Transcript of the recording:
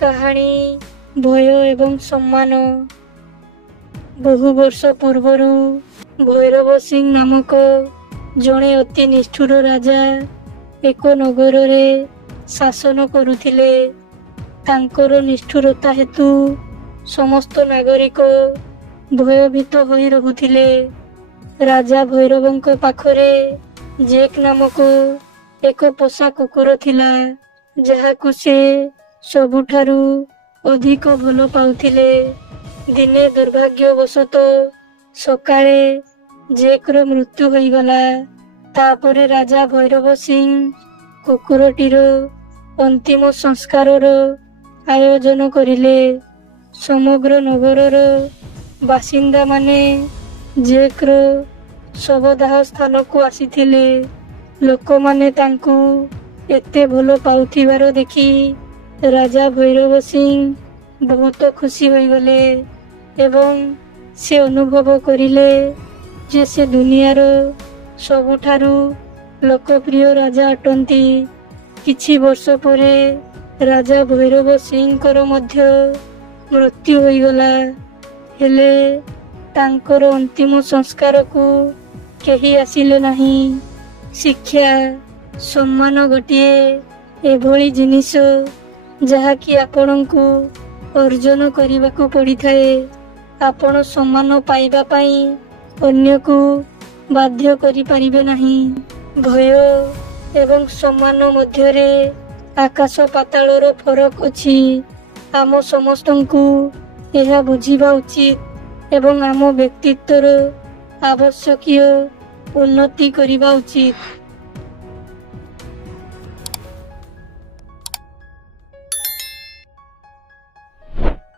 କାହାଣୀ ଭୟ ଏବଂ ସମ୍ମାନ। ବହୁ ବର୍ଷ ପୂର୍ବରୁ ଭୈରବ ସିଂ ନାମକ ଜଣେ ଅତି ନିଷ୍ଠୁର ରାଜା ଏକ ନଗରରେ ଶାସନ କରୁଥିଲେ। ତାଙ୍କର ନିଷ୍ଠୁରତା ହେତୁ ସମସ୍ତ ନାଗରିକ ଭୟଭୀତ ହୋଇ ରହୁଥିଲେ। ରାଜା ଭୈରବଙ୍କ ପାଖରେ ଜେକ୍ ନାମକ ଏକ ପୋଷା କୁକୁର ଥିଲା, ଯାହାକୁ ସେ ସବୁଠାରୁ ଅଧିକ ଭଲ ପାଉଥିଲେ। ଦିନେ ଦୁର୍ଭାଗ୍ୟବଶତଃ ସକାଳେ ଜେକ୍ର ମୃତ୍ୟୁ ହୋଇଗଲା। ତାପରେ ରାଜା ଭୈରବ ସିଂ କୁକୁରଟିର ଅନ୍ତିମ ସଂସ୍କାରର ଆୟୋଜନ କରିଲେ। ସମଗ୍ର ନଗରର ବାସିନ୍ଦାମାନେ ଜେକ୍ର ଶବଦାହ ସ୍ଥାନକୁ ଆସିଥିଲେ। ଲୋକମାନେ ତାଙ୍କୁ ଏତେ ଭଲ ପାଉଥିବାର ଦେଖି ରାଜା ଭୈରବ ସିଂ ବହୁତ ଖୁସି ହୋଇଗଲେ ଏବଂ ସେ ଅନୁଭବ କରିଲେ ଯେ ସେ ଦୁନିଆର ସବୁଠାରୁ ଲୋକପ୍ରିୟ ରାଜା ଅଟନ୍ତି। କିଛି ବର୍ଷ ପରେ ରାଜା ଭୈରବ ସିଂଙ୍କର ମଧ୍ୟ ମୃତ୍ୟୁ ହୋଇଗଲା। ହେଲେ ତାଙ୍କର ଅନ୍ତିମ ସଂସ୍କାରକୁ କେହି ଆସିଲେ ନାହିଁ। ଶିକ୍ଷା ସମ୍ମାନ ଗୋଟିଏ ଏଭଳି ଜିନିଷ ଯାହାକି ଆପଣଙ୍କୁ ଅର୍ଜନ କରିବାକୁ ପଡ଼ିଥାଏ। ଆପଣ ସମ୍ମାନ ପାଇବା ପାଇଁ ଅନ୍ୟକୁ ବାଧ୍ୟ କରିପାରିବେ ନାହିଁ। ଭୟ ଏବଂ ସମ୍ମାନ ମଧ୍ୟରେ ଆକାଶ ପାତାଳର ଫରକ ଅଛି। ଆମ ସମସ୍ତଙ୍କୁ ଏହା ବୁଝିବା ଉଚିତ ଏବଂ ଆମ ବ୍ୟକ୍ତିତ୍ୱର ଆବଶ୍ୟକୀୟ ଉନ୍ନତି କରିବା ଉଚିତ।